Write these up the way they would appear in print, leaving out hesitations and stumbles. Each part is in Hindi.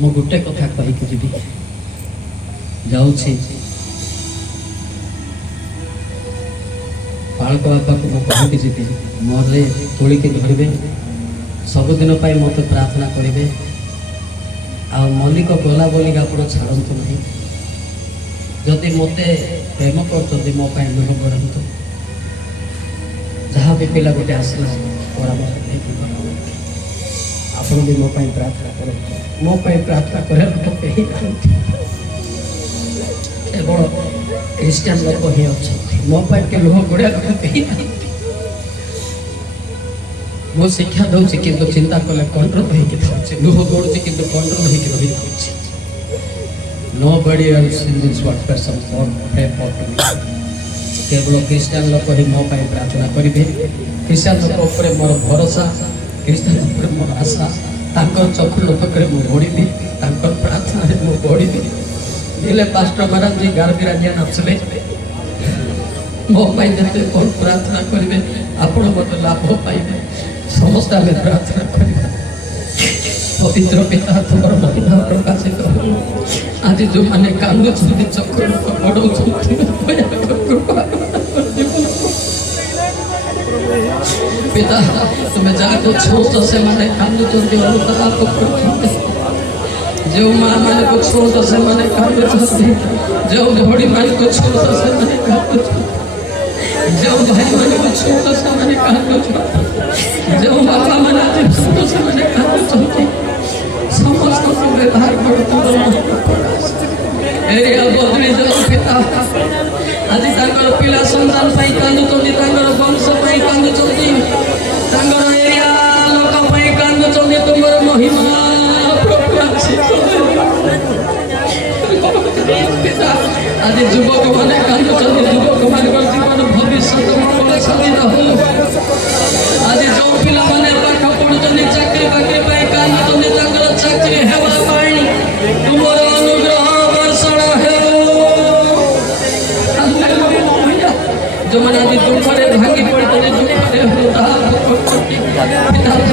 मु गोटे कथा कही जी जाऊँगी पालक बापा को मुझे जी मोरे तोलिकी धरवे सबुदिन मत प्रार्थना करेंगे आ मल्लिक गला बोली आप छाड़ू ना जदि मत प्रेम कर मो लुह गढ़ु जहाँ भी पिला गोटे आसला परामर्श आप भी मो प्रार्थना कर मो प्रार्थना कर केवल क्रिश्चियन लोक ही अच्छा मो के लुह गोड़ा लोक कहीं मो शिक्षा दूसरी कि चिंता कले कंट्रोल होती लुह गोड़े कि कंट्रोल होती Nobody else in this world person for pray for me. केवल क्रिश्चियन लोक ही मो प्रार्थना करेंगे क्रिश्चियन लोक उपर मोर भरोसा क्रिश्चियन उपर मोर आशा तांकर चक्षु लोक बढ़ी प्रार्थना बढ़ी दिले पास्टर महाराज जी गार्बिराजिया नचले मो जिते कौन प्रार्थना करेंगे आपण मत लाभ पाइबे समस्त आम प्रार्थना करें पवित्र पिता तुम महिमा प्रकाशित आज जो मैंने कांदुं चक्र बढ़ा पिता तुम्हें जाको छोड़ से मैंने कांदुं अनुताप कर जो माँ मैंने को छोड़ से मैंने कांदुं जो घोड़ी मैंने को छोड़ से मैंने कांदुं जो भाई मैंने को छोड़ से मैंने कांदुं जो बाबा मैंने छोड़ से मैंने कांदुं समस्त को व्यवहार एरिया बदली जो पिता आज तांकर पिला संतान पाई कांदुचंती तांकर वंश पाई कांदुचंती तांकर एरिया लोक पाई कांदुचंती तुमर महिमा प्रकाशित पिता आज युवक माने कांदुचंती युवक मान जीवन भविष्य मंगल साधित हो आज जो पिला माने पाठ पढुचंती चाकरी बाकरी पाई कांदुचंती तांकर चाकरी हेबा पाई तुमर अनुग्रह वर्षण हे जो मैंने आज दुखरे भांगी पड़ते दुखरे पिता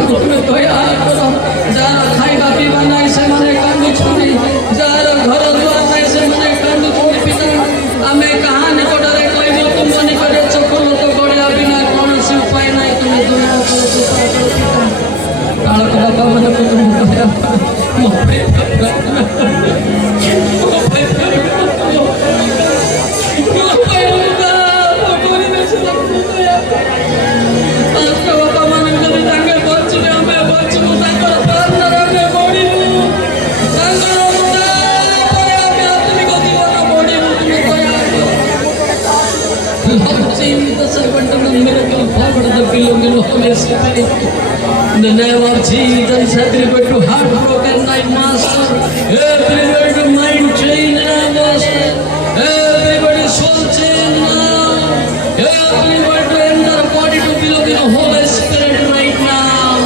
तुम्हें दया करो जार खाइबा पीवा नहीं से मैंने कांदु छुनी जार घर दुआर नहीं से मैंने कांदु छुनी पिता आमे कहाँ निकटरे कहबो तुम निकटे चकुल तो गड़िया बिना कौन सी उपाय नहीं तुम्हें दया करो पिता काल का बाबा मैंने को तुम दया करो मोरे In the name of Jesus, everybody to heartbroken night, Master. Everybody to mind chain now, Master. Everybody soul chain now. Everybody to enter body to belong in the Holy Spirit right now.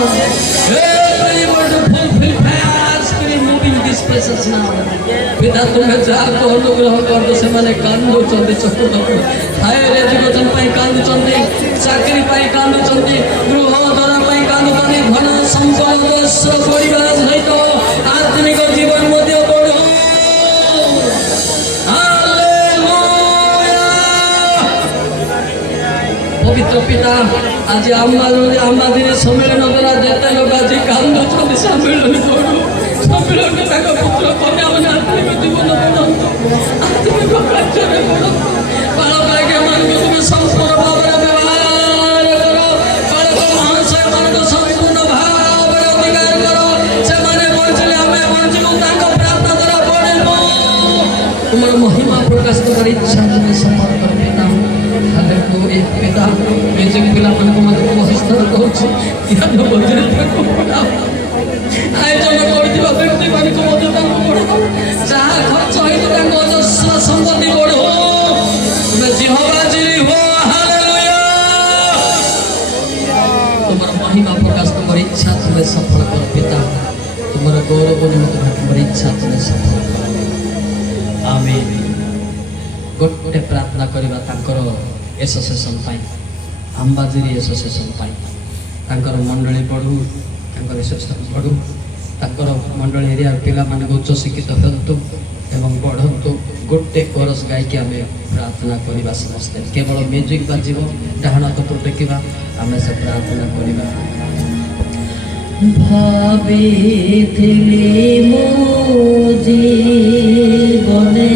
Everybody to fulfill fast, moving these places now. पिता तुम्हें जाको अनुग्रह कर दो से माने कांदु चंदी चक्र हायर एजुकेशन पाई कांदु चंदी चाकरी पाई कांदु चंदी गृह द्वारा पाई कांदु चंदी धन संपद देश परिवार सहित आत्मिक जीवन मध्य बढ़ो हालेलुया पवित्र पिता आज आम्मा दिन सम्मेलन द्वारा जेते लोग आज कांदु चंदी सम्मेलन करू सम्मेलन तक पुत्र कन्या मन आत्मिक जीवन बढ़ो आत्मिक कार्य बढ़ो बालक के मन को तुम्हें संपूर्ण भाव में व्यवहार करो बालक महाशय मन को संपूर्ण भाव में अधिकार करो से माने पहुंचले हमें पहुंचलु ताको प्रार्थना द्वारा बढ़ेबो तुम्हार महिमा प्रकाश कर इच्छा तुम्हें सफल कर पिता हालेलुया पिता ये जो पिला मन को मत को हस्तर कहूची ज्ञान बजरे को पड़ा आयोजन करथिबा व्यक्ति मान को मत ताको पड़ा जहाँ खर्च होइतो ताको अजस्र संपत्ति बढ़ो तुम्हें जिहवा जिरी हो हालेलुया तुम्हारा महिमा प्रकाश तुम्हारी इच्छा तुम्हें सफल कर पिता तुम्हारा गौरव तुम्हारी इच्छा तुम्हें सफल कर आमीन गोटे प्रार्थना करवा तांकर एसोसिएशन पाई अंबाजीरी एसोसिएशन पाई तांकर मंडली बढ़ू तांकर एसोसिएशन बढ़ू ତାଙ୍କର ମଣ୍ଡଳୀ ଏରିଆର ପିଲାମାନଙ୍କୁ ଉଚ୍ଚ ଶିକ୍ଷିତ ହୁଅନ୍ତୁ ଏବଂ ବଢ଼ନ୍ତୁ। ଗୋଟେ କୋରସ୍ ଗାଇକି ଆମେ ପ୍ରାର୍ଥନା କରିବା ସମସ୍ତେ। କେବଳ ମ୍ୟୁଜିକ୍ ବାଜିବ, ଡାହାଣ ହାତ ଟେକିବା, ଆମେ ସେ ପ୍ରାର୍ଥନା କରିବା। ଭାବିଥିଲି ମୋ ଜୀବନେ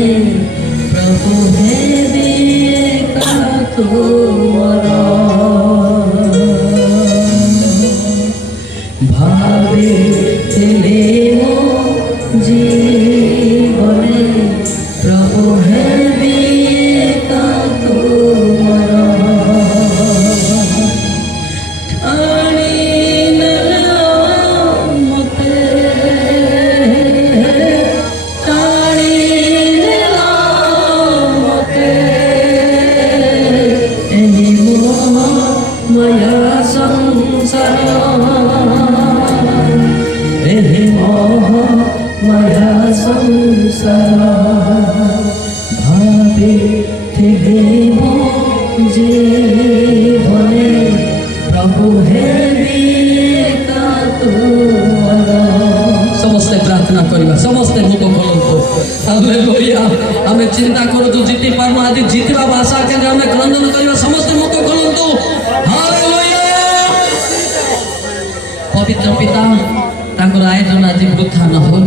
ପ୍ରଭୁ ହେବେ ତୁମର, ଭାବିଥିଲି ମୋ ଜୀବନେ ପ୍ରଭୁ ହେବେ ତୁମର, ଠାଣି ନେଲ ମତେ, ଟାଣି ନେଲ ମତେ, ଏହି ମୋହମୟ ସଂସାର, ଏହି ମୋହମୟ ସଂସାର, ଭାବିଥିଲି ମୋ ଜୀବନେ ପ୍ରଭୁ ହେବି ତୁମର। ସମସ୍ତେ ପ୍ରାର୍ଥନା କରିବା, ସମସ୍ତେ ମୁଖ ଖୋଲନ୍ତୁ। ହାଲେଲୁୟା। ଆମେ ଚିନ୍ତା କରୁଛୁ ଜିତି ପାରୁନୁ, ଆଜି ଜିତିବା ଆଶା କେନ୍ଦ୍ର ଆମେ କ୍ରନ୍ଦନ କରିବା। ସମସ୍ତେ ମୁଖ ଖୋଲନ୍ତୁ। ହାଲେଲୁୟା। ପବିତ୍ର ପିତା, ତାଙ୍କର ଆୟୋଜନ ଆଜି ବୃଥା ନ ହଉ।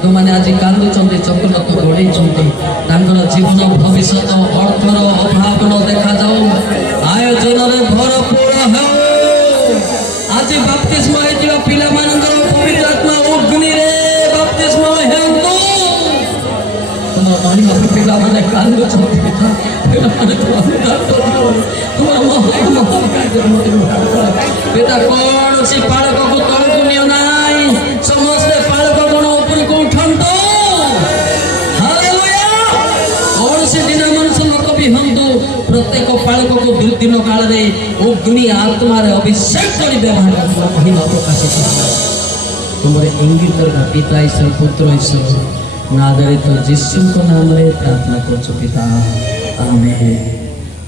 ଯେଉଁମାନେ ଆଜି କାନ୍ଦୁଛନ୍ତି, ଚକଲତ ଗୋଡ଼େଇଛନ୍ତି, ତାଙ୍କର ଜୀବନ ଭବିଷ୍ୟତ ଅର୍ଥର ଅଭାବ ନ ଦେଖାଯାଉ, ଆୟୋଜନରେ ଭରପୂର ହେଉ। ଆଜି ବାପ୍ତିସ୍ମ ହେଇଥିବା ପିଲାମାନଙ୍କର ପବିତ୍ର ଆତ୍ମା ଅଗ୍ନିରେ ବାପ୍ତିସ୍ମ ହେଉନ୍ତୁ। ତୁମର ମହିମା ପିଲାମାନେ କାନ୍ଦୁଛନ୍ତି, ପିଲାମାନଙ୍କୁ ଅନୁଦାନ କରିବ। ତୁମର ମହାନ ମହାନ ପିତା, କୌଣସି ପାଳକକୁ ତଳକୁ ନିଅ ନାହିଁ, ସମସ୍ତେ ପାଳକ ଗଣ ଉପରକୁ ଉଠନ୍ତୁ। ହାଲେଲୁୟା। କୌଣସି ଦିନ ମನುಷ್ୟ ଲୋକ ବି ହୁଅନ୍ତୁ, ପ୍ରତ୍ୟେକ ପାଳକକୁ ଦୁର୍ଦିନ କାଳରେ ଅଗ୍ନି ଆତ୍ମାରେ ଅଭିଷେକ କରି ବ୍ୟବହାର ତୁମର ମହିମା ପ୍ରକାଶିତ। ତୁମର ଇଙ୍ଗିତର ପିତା ଈଶ୍ୱର, ପୁତ୍ର ଈଶ୍ୱର, ନାଦରିତ ଯୀଶୁଙ୍କ ନାମରେ ପ୍ରାର୍ଥନା କରୁଛୁ ପିତା, ଆମେନ୍।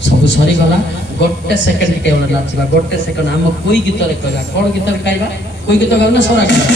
ସବୁ ସରିଗଲା। ଗୋଟେ ସେକେଣ୍ଡ କେବଳ ନାଚିବା, ଗୋଟେ ସେକେଣ୍ଡ। ଆମ କୋଇ ଗୀତରେ କହିବା। କ'ଣ ଗୀତରେ ଗାଇବା? କୋଇ ଗୀତ ଗାଇବା ନା ସରା ଗାଇବା?